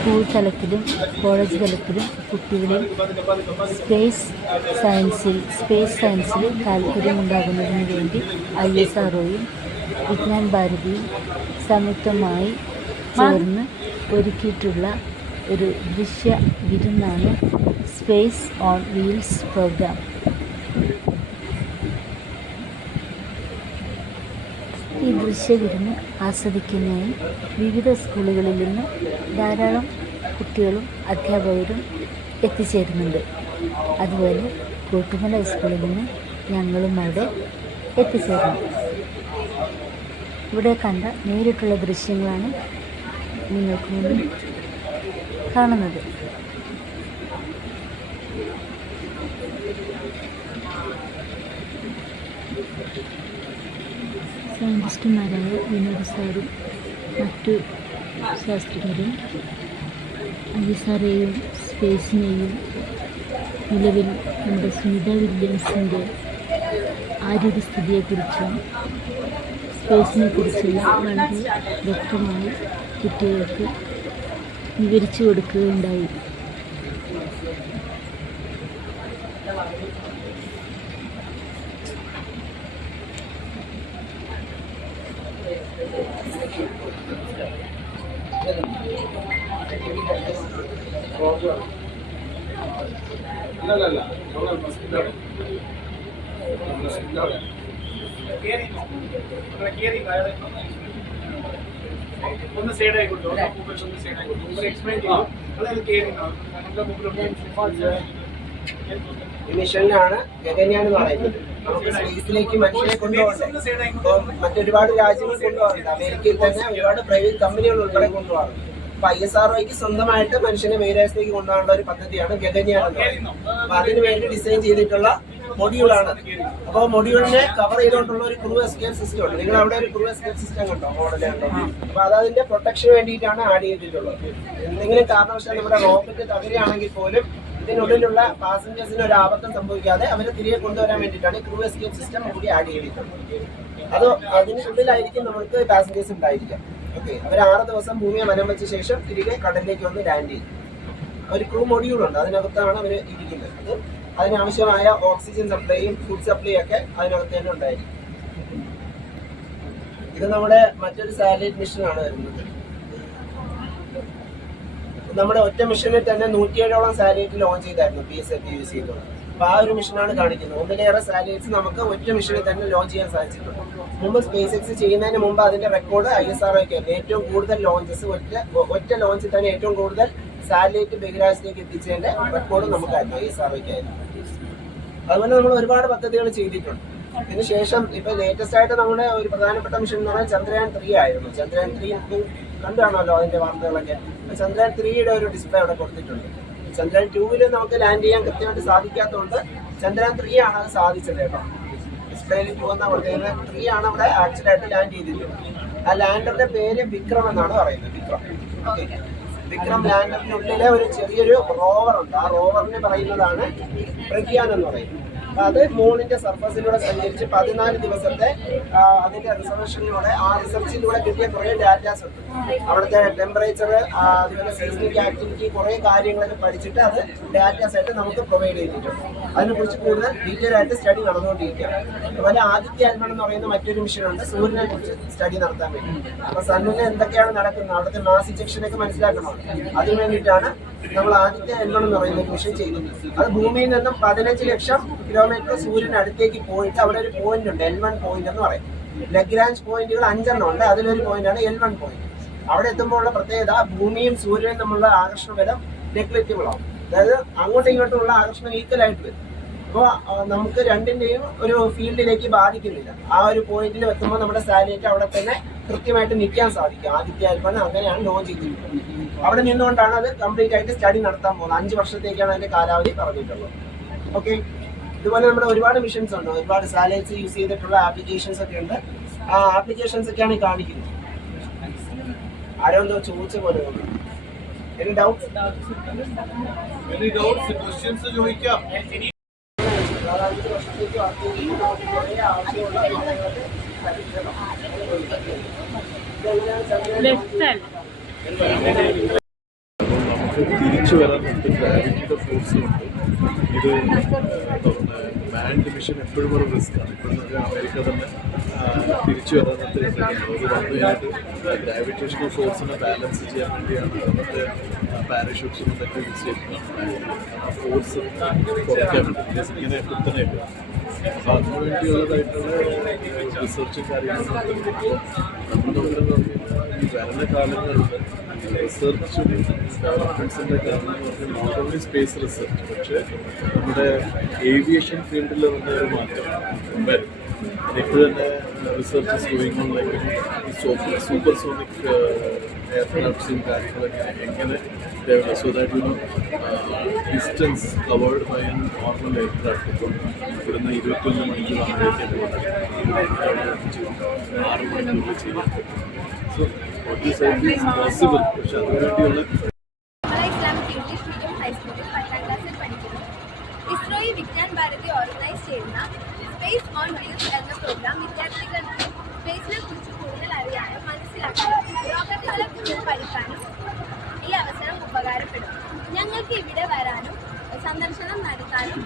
School തലത്തിലും college തലത്തിലും കുട്ടികളിൽ സ്പേസ് സയൻസിൽ താല്പര്യമുണ്ടാകുന്നതിന് വേണ്ടി ISROയും വിജ്ഞാൻ ഭാരതിയും സംയുക്തമായി ചേർന്ന് ഒരുക്കിയിട്ടുള്ള ഒരു ദൃശ്യ വിരുന്നാണ് സ്പേസ് ഓൺ വീൽസ് പ്രോഗ്രാം. ഈ ദൃശ്യവിരുന്ന് ആസ്വദിക്കുന്നതിന് വിവിധ സ്കൂളുകളിൽ നിന്ന് ധാരാളം കുട്ടികളും അധ്യാപകരും എത്തിച്ചേരുന്നുണ്ട്. അതുപോലെ കോട്ടുമല സ്കൂളിൽ നിന്ന് ഞങ്ങളും അവിടെ എത്തിച്ചേർന്നു. ഇവിടെ കണ്ട നേരിട്ടുള്ള ദൃശ്യങ്ങളാണ് നിങ്ങൾക്ക് മുന്നിൽ കാണുന്നത്. സയൻറ്റിസ്റ്റുമാരായ വിനോദ് സാറും മറ്റു ശാസ്ത്രജ്ഞരും ISROയെയും സ്പേസിനെയും നിലവിൽ നമ്മുടെ സുനിത വില്യംസിൻ്റെ ആരോഗ്യസ്ഥിതിയെക്കുറിച്ചും സ്പേസിനെക്കുറിച്ചുള്ള വളരെ വ്യക്തമായി കുട്ടികൾക്ക് വിവരിച്ചു കൊടുക്കുകയുണ്ടായി. ഒന്ന് സൈഡ് ആയിക്കോട്ടോ, എക്സ്പ്ലെയിൻ ചെയ്യും. ഈ മിഷനിലാണ് ഗഗൻയാൻ എന്ന് പറയുന്നത്. നമുക്ക് സ്പേസിലേക്ക് മനുഷ്യനെ കൊണ്ടുപോകണ്ടേ. ഇപ്പം മറ്റൊരുപാട് രാജ്യങ്ങൾ കൊണ്ടുപോകാറുണ്ട്. അമേരിക്കയിൽ തന്നെ ഒരുപാട് പ്രൈവറ്റ് കമ്പനികൾ ഉൾപ്പെടെ കൊണ്ടുപോകാറുണ്ട്. അപ്പൊ ISROയ്ക്ക് സ്വന്തമായിട്ട് മനുഷ്യനെ ബഹിരാകാശത്തേക്ക് കൊണ്ടുപോകാനുള്ള ഒരു പദ്ധതിയാണ് ഗഗൻയാൻ എന്ന് പറയുന്നത്. അപ്പൊ അതിനു വേണ്ടി ഡിസൈൻ ചെയ്തിട്ടുള്ള മൊഡ്യൂളാണ്. അപ്പോൾ മൊഡ്യൂളിനെ കവർ ചെയ്തുകൊണ്ടുള്ള ഒരു ക്രൂ എസ്കേപ്പ് സിസ്റ്റം ഉണ്ട്. നിങ്ങൾ അവിടെ ഒരു ക്രൂ എസ്കേപ്പ് സിസ്റ്റം കണ്ടോ, മോഡൽ കണ്ടോ? അപ്പൊ അത് അതിന്റെ പ്രൊട്ടക്ഷന് വേണ്ടിയിട്ടാണ് ആഡ് ചെയ്തിട്ടുള്ളത്. എന്തെങ്കിലും കാരണവശാൽ നമ്മുടെ റോക്കറ്റ് തകരുകയാണെങ്കിൽ പോലും ഇതിനുള്ളിലുള്ള പാസഞ്ചേഴ്സിന് ഒരു ആപത്തും സംഭവിക്കാതെ അവരെ തിരികെ കൊണ്ടുവരാൻ വേണ്ടിയിട്ടാണ് ക്രൂ എസ്കേപ്പ് സിസ്റ്റം കൂടി ആഡ് ചെയ്തിട്ടുള്ളത്. അത് അതിനുള്ളിലായിരിക്കും നമുക്ക് പാസഞ്ചേഴ്സ് ഉണ്ടായിരിക്കാം. ഓക്കെ, അവർ 6 ദിവസം ഭൂമിയെ വനം വെച്ച ശേഷം തിരികെ കടലിലേക്ക് വന്ന് ലാൻഡ് ചെയ്യും. ഒരു ക്രൂ മൊഡ്യൂളുണ്ട്, അതിനകത്താണ് അവർ ഇരിക്കുന്നത്. അത് അതിനാവശ്യമായ ഓക്സിജൻ സപ്ലൈയും ഫുഡ് സപ്ലൈയും ഒക്കെ അതിനകത്ത് തന്നെ ഉണ്ടായിരിക്കും. ഇത് നമ്മുടെ മറ്റൊരു സാറ്റലൈറ്റ് മിഷനാണ് വരുന്നത്. നമ്മുടെ ഒറ്റ മിഷനിൽ തന്നെ 107ഓളം സാറ്റലൈറ്റ് ലോഞ്ച് ചെയ്തായിരുന്നു PSLV യൂസ് ചെയ്തത്. അപ്പൊ ആ ഒരു മിഷനാണ് കാണിക്കുന്നത്. ഒന്നിലേറെ സാറ്റലൈറ്റ്സ് നമുക്ക് ഒറ്റ മിഷനിൽ തന്നെ ലോഞ്ച് ചെയ്യാൻ സാധിച്ചിട്ടുണ്ട്. മുമ്പ് SpaceX ചെയ്യുന്നതിന് മുമ്പ് അതിന്റെ റെക്കോർഡ് ISROയ്ക്കായിരുന്നു. ഏറ്റവും കൂടുതൽ ലോഞ്ചസ് ഒറ്റ ലോഞ്ചിൽ തന്നെ ഏറ്റവും കൂടുതൽ സാറ്റലൈറ്റ് ബഹിരാകാശത്തേക്ക് എത്തിച്ചതിന്റെ റെക്കോർഡ് നമുക്കായിരുന്നു, ISROയ്ക്കായിരുന്നു. അതുപോലെ നമ്മൾ ഒരുപാട് പദ്ധതികൾ ചെയ്തിട്ടുണ്ട്. ഇതിനുശേഷം ഇപ്പൊ ലേറ്റസ്റ്റ് ആയിട്ട് നമ്മുടെ ഒരു പ്രധാനപ്പെട്ട മിഷൻ എന്ന് പറഞ്ഞാൽ ചന്ദ്രയാൻ 3 ആയിരുന്നു. ചന്ദ്രയാൻ 3 കണ്ടുകാണല്ലോ അതിന്റെ വാർത്തകളൊക്കെ. ചന്ദ്രയാൻ 3യുടെ ഒരു ഡിസ്പ്ലേ അവിടെ കൊടുത്തിട്ടുണ്ട്. ചന്ദ്രയാൻ 2 നമുക്ക് ലാൻഡ് ചെയ്യാൻ കൃത്യമായിട്ട് സാധിക്കാത്തതുകൊണ്ട് ചന്ദ്രയാൻ 3 ആണ് അത് സാധിച്ചത് കേട്ടോ. ഡിസ്പ്ലേയിൽ 2 എന്നാ കൊടുത്തിരുന്നത്. 3 ആണ് അവിടെ ആക്ച്വലായിട്ട് ലാൻഡ് ചെയ്തിട്ടുള്ളത്. ആ ലാൻഡറിന്റെ പേര് വിക്രം എന്നാണ് പറയുന്നത്. വിക്രം. ഓക്കെ, വിക്രം ലാൻഡറിനുള്ളിലെ ഒരു ചെറിയൊരു റോവർ ഉണ്ട്. ആ റോവറിന് പറയുന്നതാണ് പ്രഗ്യാൻ എന്ന് പറയുന്നത്. അത് മൂണിന്റെ സർഫസിലൂടെ സഞ്ചരിച്ച് 14 ദിവസത്തെ അതിന്റെ റിസർവേഷനിലൂടെ ആ റിസർച്ചിലൂടെ കിട്ടിയ കുറെ ഡാറ്റാസ് ഉണ്ട്. അവിടുത്തെ ടെമ്പറേച്ചർ, അതുപോലെ സീസ്മിക് ആക്ടിവിറ്റി, കുറെ കാര്യങ്ങളൊക്കെ പഠിച്ചിട്ട് അത് ഡാറ്റാസ് ആയിട്ട് നമുക്ക് പ്രൊവൈഡ് ചെയ്തിട്ടുണ്ട്. അതിനെക്കുറിച്ച് കൂടുതൽ ഡീറ്റെയിൽ ആയിട്ട് സ്റ്റഡി നടന്നുകൊണ്ടിരിക്കുകയാണ്. അതുപോലെ ആദിത്യ എന്ന് പറയുന്ന മറ്റൊരു മിഷനുണ്ട് സൂര്യനെ കുറിച്ച് സ്റ്റഡി നടത്താൻ വേണ്ടി. അപ്പൊ സണ്ണിന് എന്തൊക്കെയാണ് നടക്കുന്നത്, അവിടുത്തെ മാസ് ഇജക്ഷനൊക്കെ മനസ്സിലാക്കണം. അതിനു വേണ്ടിയിട്ടാണ് നമ്മൾ ആദിത്യ എന്ന് പറയുന്ന ഒരു മിഷൻ ചെയ്യുന്നത്. അത് ഭൂമിയിൽ നിന്നും 15 ലക്ഷം കിലോമീറ്റർ സൂര്യന് അടുത്തേക്ക് പോയിട്ട് അവിടെ ഒരു പോയിന്റ് ഉണ്ട്, L1 പോയിന്റ് എന്ന് പറയും. ലഗ്രാഞ്ച് പോയിന്റുകൾ 5 ഉണ്ട്. അതിലൊരു പോയിന്റാണ് L1 പോയിന്റ്. അവിടെ എത്തുമ്പോഴുള്ള പ്രത്യേകത ഭൂമിയും സൂര്യനും തമ്മിലുള്ള ആകർഷണ ബലം നെഗ്ലിജിബിൾ ആവും. അതായത് അങ്ങോട്ടും ഇങ്ങോട്ടുമുള്ള ആകർഷണം ഈക്വൽ ആയിട്ട് വരും. അപ്പോൾ നമുക്ക് രണ്ടിന്റെയും ഒരു ഫീൽഡിലേക്ക് ബാധിക്കുന്നില്ല. ആ ഒരു പോയിന്റിൽ എത്തുമ്പോൾ നമ്മുടെ സാറ്റലൈറ്റ് അവിടെ തന്നെ കൃത്യമായിട്ട് നിൽക്കാൻ സാധിക്കും. ആദിത്യ L1 അങ്ങനെയാണ് ലോഞ്ച് ചെയ്തിട്ടുള്ളത്. അവിടെ നിന്നുകൊണ്ടാണ് അത് കംപ്ലീറ്റ് ആയിട്ട് സ്റ്റഡി നടത്താൻ പോകുന്നത്. 5 വർഷത്തേക്കാണ് അതിന്റെ കാലാവധി പറഞ്ഞിട്ടുള്ളത്. ഓക്കെ, ഇതുപോലെ നമ്മുടെ ഒരുപാട് മിഷൻസ് ഉണ്ട്. ഒരുപാട് സാറ്റലൈറ്റ്സ് യൂസ് ചെയ്തിട്ടുള്ള ആപ്ലിക്കേഷൻസ് ഒക്കെ ഉണ്ട്. ആ ആപ്ലിക്കേഷൻസ് ഒക്കെയാണ് ഈ കാണിക്കുന്നത്. ആരോ എന്തോ ചോദിച്ച പോലെ എനി ഡൗട്ട്സ് ക്വസ്റ്റ്യൻസ് ചോദിക്കാം. 5 വർഷത്തേക്ക് ആവശ്യമുള്ള തിരിച്ചു വരാൻ നമുക്ക് ഗ്രാവിറ്റിയുടെ ഫോഴ്സ് ഉണ്ട്. ഇത് മാൻഡ് മിഷൻ എപ്പോഴും ഒരു റിസ്ക്കാണ്. ഇപ്പോഴും അമേരിക്ക തന്നെ തിരിച്ചു വരാനായിട്ട് അത് വന്നു കഴിഞ്ഞിട്ട് ഗ്രാവിറ്റേഷണൽ ഫോഴ്സിനെ ബാലൻസ് ചെയ്യാൻ വേണ്ടിയാണ് അവരുടെ പാരഷൂട്ട്സും മറ്റൊക്കെ യൂസ് ചെയ്യുന്നത്. ആ ഫോഴ്സ് കുറയ്ക്കാൻ വേണ്ടി ഇങ്ങനെ കുത്തനെയൊക്കെ. അപ്പോൾ അതിനു വേണ്ടിയുള്ളതായിട്ടുള്ള റിസർച്ചും കാര്യങ്ങളും നമ്മൾ നോക്കുന്നത് ഈ വരുന്ന കാലങ്ങളിൽ റിസർച്ചും ഡെവലപ്മെൻറ്റ്സിൻ്റെ കാര്യം നോട്ട് ഓൺലി സ്പേസ് റിസർച്ച്, പക്ഷേ നമ്മുടെ ഏവിയേഷൻ ഫീൽഡിൽ വന്ന ഒരു മാറ്റം വരും. ഇപ്പോൾ തന്നെ റിസർച്ച് ഗോയിങ് ഓൺ ലൈക്ക് ഈ സൂപ്പർസോണിക് എയർക്രാഫ്റ്റ്സും കാര്യങ്ങളൊക്കെ എങ്ങനെ so that you know distance covered by an normal aircraft. ഇപ്പം ഇവിടുന്ന് 21 മണിക്കൂർ അമേരിക്ക പോകുന്നത് 6 മണിക്കൂറിൽ ചെയ്യാൻ പറ്റും. So what you side is possible. പക്ഷെ അതിനുവേണ്ടിയുള്ള ഇസ്ലാമിക് ഇംഗ്ലീഷ് മീഡിയം ഹൈസ്കൂളിൽ 10ാം ക്ലാസ്സിൽ പഠിക്കുന്നു. ഇസ്രോയിൽ വിജ്ഞാൻ ഭാരതി ഓർഗനൈസ് ചെയ്യുന്ന സ്പേസ് ഓൺ വീൽസ് എന്ന പ്രോഗ്രാം വിദ്യാർത്ഥികൾക്ക് സ്പേസിനെ കുറിച്ച് കൂടുതൽ അറിയാനും മനസ്സിലാക്കാനും റോക്കറ്റുകളെ കുറിച്ച് പഠിക്കാനും ഈ അവസരം ഉപകാരപ്പെടും. ഞങ്ങൾക്ക് ഇവിടെ വരാനും സന്ദർശനം നടത്താനും